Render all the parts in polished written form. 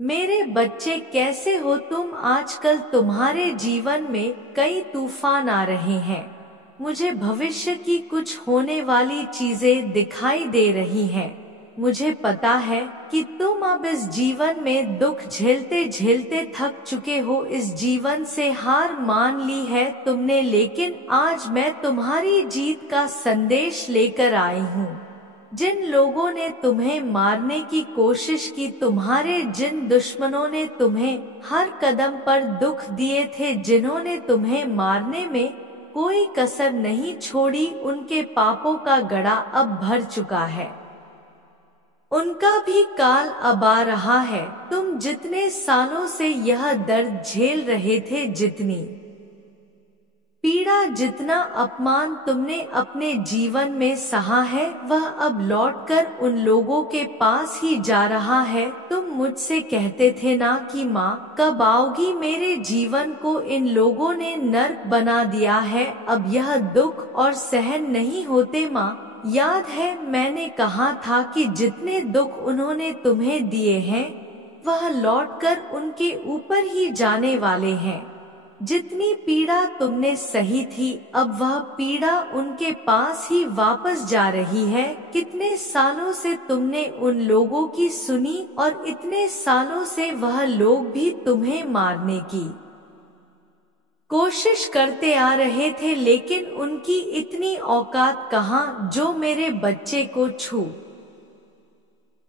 मेरे बच्चे कैसे हो तुम? आजकल तुम्हारे जीवन में कई तूफान आ रहे हैं। मुझे भविष्य की कुछ होने वाली चीजें दिखाई दे रही हैं। मुझे पता है कि तुम अब इस जीवन में दुख झेलते झेलते थक चुके हो, इस जीवन से हार मान ली है तुमने, लेकिन आज मैं तुम्हारी जीत का संदेश लेकर आई हूँ। जिन लोगों ने तुम्हें मारने की कोशिश की, तुम्हारे जिन दुश्मनों ने तुम्हें हर कदम पर दुख दिए थे, जिन्होंने तुम्हें मारने में कोई कसर नहीं छोड़ी, उनके पापों का गड़ा अब भर चुका है। उनका भी काल अब आ रहा है। तुम जितने सालों से यह दर्द झेल रहे थे, जितनी पीड़ा, जितना अपमान तुमने अपने जीवन में सहा है, वह अब लौटकर उन लोगों के पास ही जा रहा है। तुम मुझसे कहते थे ना कि माँ कब आओगी, मेरे जीवन को इन लोगों ने नर्क बना दिया है, अब यह दुख और सहन नहीं होते माँ। याद है मैंने कहा था कि जितने दुख उन्होंने तुम्हें दिए हैं वह लौटकर उनके ऊपर ही जाने वाले हैं। जितनी पीड़ा तुमने सही थी, अब वह पीड़ा उनके पास ही वापस जा रही है। कितने सालों से तुमने उन लोगों की सुनी और इतने सालों से वह लोग भी तुम्हें मारने की कोशिश करते आ रहे थे, लेकिन उनकी इतनी औकात कहाँ जो मेरे बच्चे को छू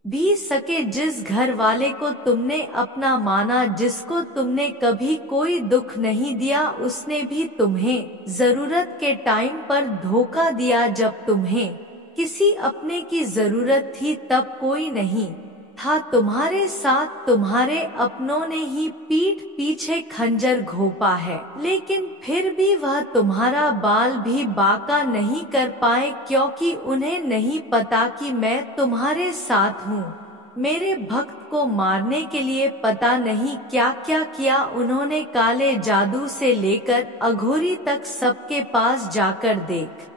भी सके। जिस घर वाले को तुमने अपना माना, जिसको तुमने कभी कोई दुख नहीं दिया, उसने भी तुम्हें जरूरत के टाइम पर धोखा दिया। जब तुम्हें किसी अपने की जरूरत थी तब कोई नहीं था तुम्हारे साथ, तुम्हारे अपनों ने ही पीठ पीछे खंजर घोंपा है, लेकिन फिर भी वह तुम्हारा बाल भी बांका नहीं कर पाए, क्योंकि उन्हें नहीं पता कि मैं तुम्हारे साथ हूँ। मेरे भक्त को मारने के लिए पता नहीं क्या क्या किया उन्होंने, काले जादू से लेकर अघोरी तक सबके पास जाकर देख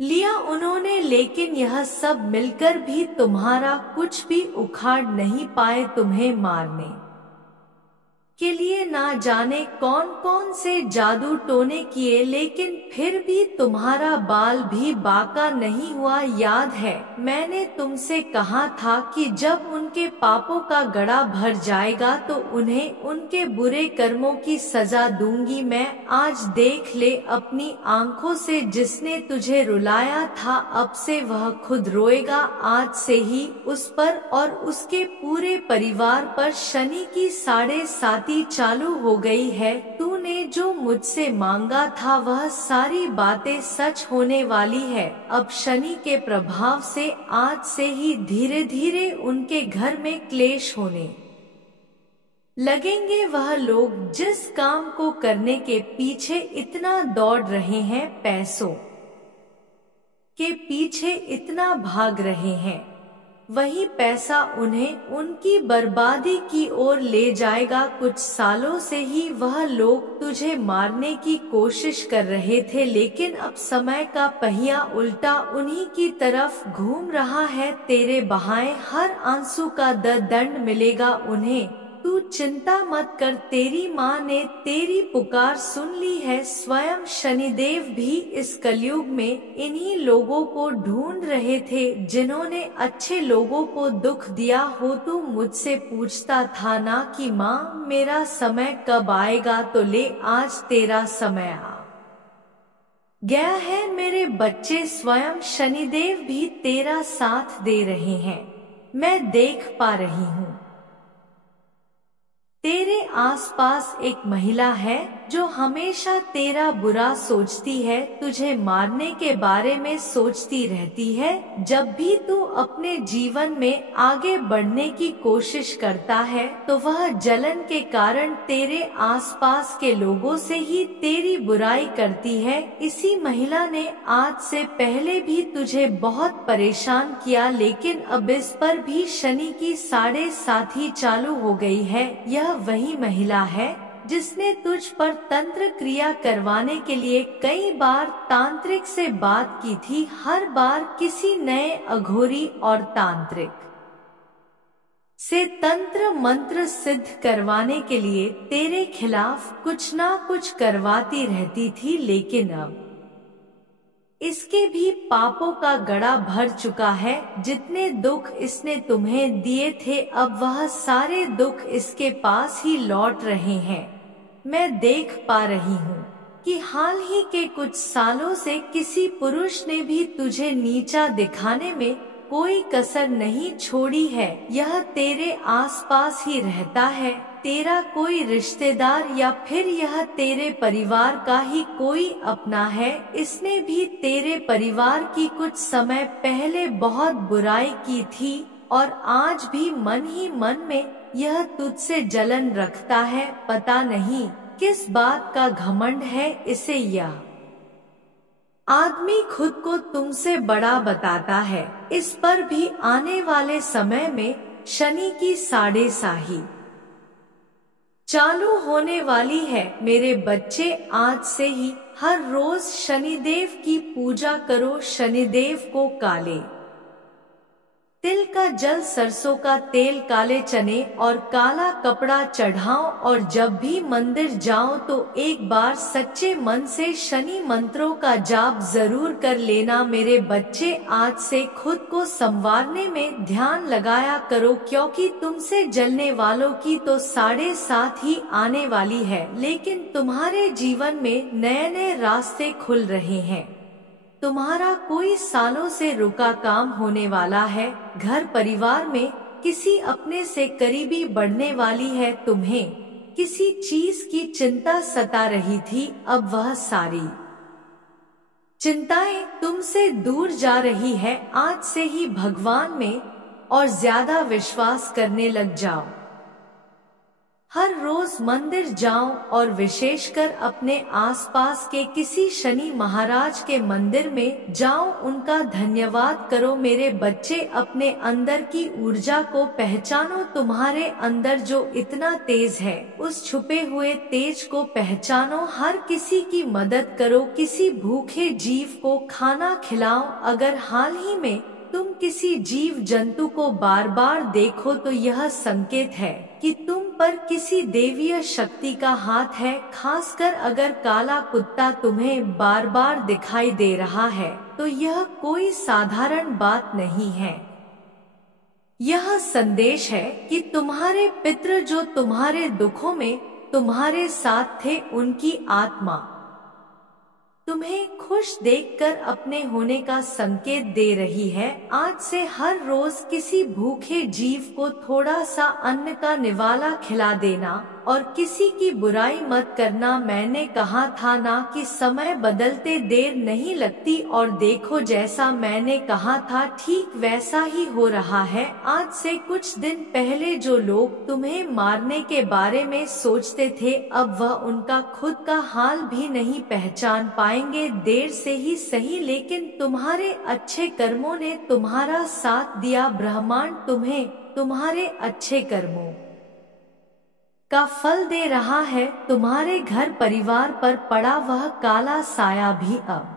लिया उन्होंने, लेकिन यह सब मिलकर भी तुम्हारा कुछ भी उखाड़ नहीं पाए। तुम्हें मारने के लिए ना जाने कौन कौन से जादू टोने किए, लेकिन फिर भी तुम्हारा बाल भी बांका नहीं हुआ। याद है मैंने तुमसे कहा था कि जब उनके पापों का गड़ा भर जाएगा तो उन्हें उनके बुरे कर्मों की सजा दूंगी मैं। आज देख ले अपनी आंखों से, जिसने तुझे रुलाया था अब से वह खुद रोएगा। आज से ही उस पर और उसके पूरे परिवार पर शनि की 7.5 चालू हो गई है। तूने जो मुझसे मांगा था वह सारी बातें सच होने वाली है। अब शनि के प्रभाव से आज से ही धीरे धीरे उनके घर में क्लेश होने लगेंगे। वह लोग जिस काम को करने के पीछे इतना दौड़ रहे हैं, पैसों के पीछे इतना भाग रहे हैं, वही पैसा उन्हें उनकी बर्बादी की ओर ले जाएगा। कुछ सालों से ही वह लोग तुझे मारने की कोशिश कर रहे थे, लेकिन अब समय का पहिया उल्टा उन्हीं की तरफ घूम रहा है। तेरे बहाए हर आंसू का दंड मिलेगा उन्हें। तू चिंता मत कर, तेरी माँ ने तेरी पुकार सुन ली है। स्वयं शनिदेव भी इस कलयुग में इन्हीं लोगों को ढूंढ रहे थे जिन्होंने अच्छे लोगों को दुख दिया हो। तू मुझसे पूछता था ना कि माँ मेरा समय कब आएगा, तो ले आज तेरा समय आ गया है। मेरे बच्चे, स्वयं शनिदेव भी तेरा साथ दे रहे हैं, मैं देख पा रही हूँ। तेरे आसपास एक महिला है जो हमेशा तेरा बुरा सोचती है, तुझे मारने के बारे में सोचती रहती है। जब भी तू अपने जीवन में आगे बढ़ने की कोशिश करता है तो वह जलन के कारण तेरे आसपास के लोगों से ही तेरी बुराई करती है। इसी महिला ने आज से पहले भी तुझे बहुत परेशान किया, लेकिन अब इस पर भी शनि की 7.5 चालू हो गई है। यह वही महिला है जिसने तुझ पर तंत्र क्रिया करवाने के लिए कई बार तांत्रिक से बात की थी। हर बार किसी नए अघोरी और तांत्रिक से तंत्र मंत्र सिद्ध करवाने के लिए तेरे खिलाफ कुछ ना कुछ करवाती रहती थी, लेकिन अब इसके भी पापों का गड़ा भर चुका है। जितने दुख इसने तुम्हें दिए थे, अब वह सारे दुख इसके पास ही लौट रहे हैं। मैं देख पा रही हूँ कि हाल ही के कुछ सालों से किसी पुरुष ने भी तुझे नीचा दिखाने में कोई कसर नहीं छोड़ी है। यह तेरे आसपास ही रहता है, तेरा कोई रिश्तेदार या फिर यह तेरे परिवार का ही कोई अपना है। इसने भी तेरे परिवार की कुछ समय पहले बहुत बुराई की थी और आज भी मन ही मन में यह तुझसे जलन रखता है। पता नहीं किस बात का घमंड है इसे। यह आदमी खुद को तुमसे बड़ा बताता है। इस पर भी आने वाले समय में शनि की साढ़े साही चालू होने वाली है। मेरे बच्चे, आज से ही हर रोज शनिदेव की पूजा करो। शनिदेव को काले तिल का जल, सरसों का तेल, काले चने और काला कपड़ा चढ़ाओ और जब भी मंदिर जाओ तो एक बार सच्चे मन से शनि मंत्रों का जाप जरूर कर लेना। मेरे बच्चे, आज से खुद को संवारने में ध्यान लगाया करो, क्योंकि तुमसे जलने वालों की तो 7.5 ही आने वाली है। लेकिन तुम्हारे जीवन में नए नए रास्ते खुल रहे हैं। तुम्हारा कोई सालों से रुका काम होने वाला है। घर परिवार में किसी अपने से करीबी बढ़ने वाली है। तुम्हें किसी चीज की चिंता सता रही थी, अब वह सारी चिंताएं तुमसे दूर जा रही है। आज से ही भगवान में और ज्यादा विश्वास करने लग जाओ। हर रोज मंदिर जाओ और विशेषकर अपने आसपास के किसी शनि महाराज के मंदिर में जाओ, उनका धन्यवाद करो। मेरे बच्चे, अपने अंदर की ऊर्जा को पहचानो। तुम्हारे अंदर जो इतना तेज है, उस छुपे हुए तेज को पहचानो। हर किसी की मदद करो, किसी भूखे जीव को खाना खिलाओ। अगर हाल ही में तुम किसी जीव जंतु को बार बार देखो तो यह संकेत है कि तुम पर किसी देवीय शक्ति का हाथ है। खासकर अगर काला कुत्ता तुम्हें बार बार दिखाई दे रहा है तो यह कोई साधारण बात नहीं है। यह संदेश है कि तुम्हारे पितृ जो तुम्हारे दुखों में तुम्हारे साथ थे, उनकी आत्मा तुम्हें खुश देखकर अपने होने का संकेत दे रही है। आज से हर रोज किसी भूखे जीव को थोड़ा सा अन्न का निवाला खिला देना और किसी की बुराई मत करना। मैंने कहा था ना कि समय बदलते देर नहीं लगती, और देखो जैसा मैंने कहा था ठीक वैसा ही हो रहा है। आज से कुछ दिन पहले जो लोग तुम्हें मारने के बारे में सोचते थे, अब वह उनका खुद का हाल भी नहीं पहचान पाएंगे। देर से ही सही, लेकिन तुम्हारे अच्छे कर्मों ने तुम्हारा साथ दिया। ब्रह्मांड तुम्हें तुम्हारे अच्छे कर्मों का फल दे रहा है। तुम्हारे घर परिवार पर पड़ा वह काला साया भी अब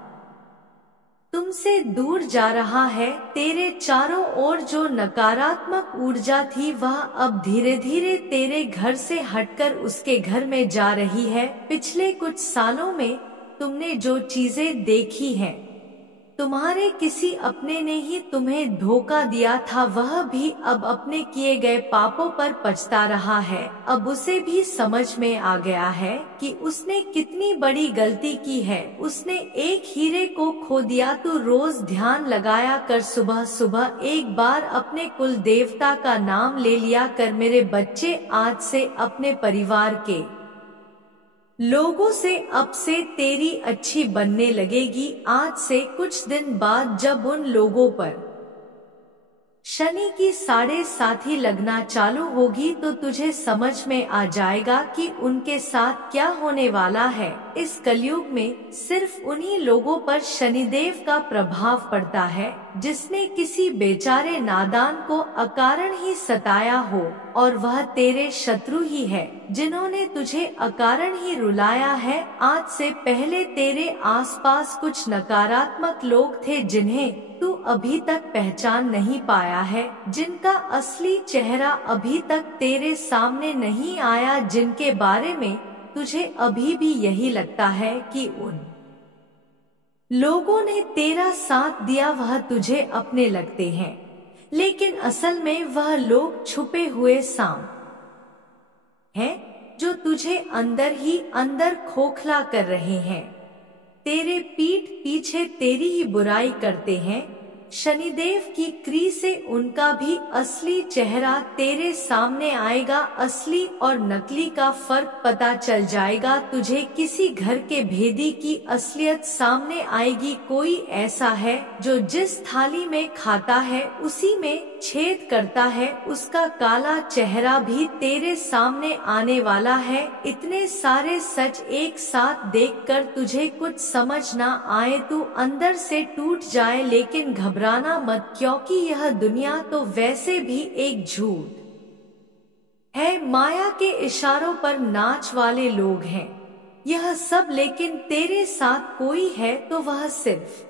तुमसे दूर जा रहा है। तेरे चारों ओर जो नकारात्मक ऊर्जा थी वह अब धीरे धीरे तेरे घर से हटकर उसके घर में जा रही है। पिछले कुछ सालों में तुमने जो चीजें देखी हैं, तुम्हारे किसी अपने ने ही तुम्हें धोखा दिया था, वह भी अब अपने किए गए पापों पर पछता रहा है। अब उसे भी समझ में आ गया है कि उसने कितनी बड़ी गलती की है। उसने एक हीरे को खो दिया। तो रोज ध्यान लगाया कर, सुबह सुबह एक बार अपने कुल देवता का नाम ले लिया कर। मेरे बच्चे, आज से अपने परिवार के लोगों से अब से तेरी अच्छी बनने लगेगी। आज से कुछ दिन बाद जब उन लोगों पर शनि की 7.5 लगना चालू होगी तो तुझे समझ में आ जाएगा कि उनके साथ क्या होने वाला है। इस कलयुग में सिर्फ उन्हीं लोगों पर शनिदेव का प्रभाव पड़ता है जिसने किसी बेचारे नादान को अकारण ही सताया हो, और वह तेरे शत्रु ही है जिन्होंने तुझे अकारण ही रुलाया है। आज से पहले तेरे आसपास कुछ नकारात्मक लोग थे जिन्हें तू अभी तक पहचान नहीं पाया है, जिनका असली चेहरा अभी तक तेरे सामने नहीं आया, जिनके बारे में तुझे अभी भी यही लगता है कि उन लोगों ने तेरा साथ दिया, वह तुझे अपने लगते हैं, लेकिन असल में वह लोग छुपे हुए सांप हैं जो तुझे अंदर ही अंदर खोखला कर रहे हैं। तेरे पीठ पीछे तेरी ही बुराई करते हैं। शनिदेव की क्री से उनका भी असली चेहरा तेरे सामने आएगा। असली और नकली का फर्क पता चल जाएगा तुझे। किसी घर के भेदी की असलियत सामने आएगी। कोई ऐसा है जो जिस थाली में खाता है उसी में छेद करता है। उसका काला चेहरा भी तेरे सामने आने वाला है। इतने सारे सच एक साथ देखकर तुझे कुछ समझ ना आए, तू अंदर से टूट जाए, लेकिन घबराना मत, क्योंकि यह दुनिया तो वैसे भी एक झूठ है। माया के इशारों पर नाच वाले लोग हैं यह सब, लेकिन तेरे साथ कोई है तो वह सिर्फ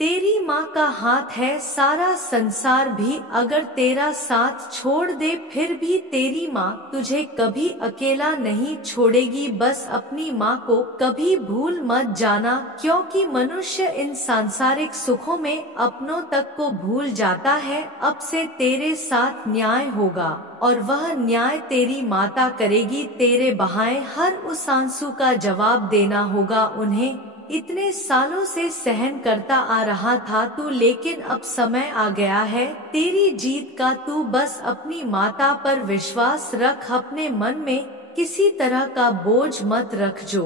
तेरी माँ का हाथ है। सारा संसार भी अगर तेरा साथ छोड़ दे फिर भी तेरी माँ तुझे कभी अकेला नहीं छोड़ेगी। बस अपनी माँ को कभी भूल मत जाना, क्योंकि मनुष्य इन सांसारिक सुखों में अपनों तक को भूल जाता है। अब से तेरे साथ न्याय होगा और वह न्याय तेरी माता करेगी। तेरे बहाए हर उस आंसू का जवाब देना होगा उन्हें। इतने सालों से सहन करता आ रहा था तू, लेकिन अब समय आ गया है तेरी जीत का। तू बस अपनी माता पर विश्वास रख। अपने मन में किसी तरह का बोझ मत रख। जो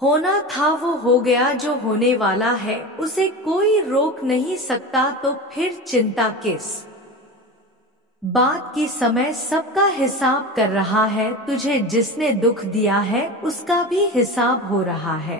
होना था वो हो गया, जो होने वाला है उसे कोई रोक नहीं सकता, तो फिर चिंता किस बात की। समय सबका हिसाब कर रहा है। तुझे जिसने दुख दिया है उसका भी हिसाब हो रहा है।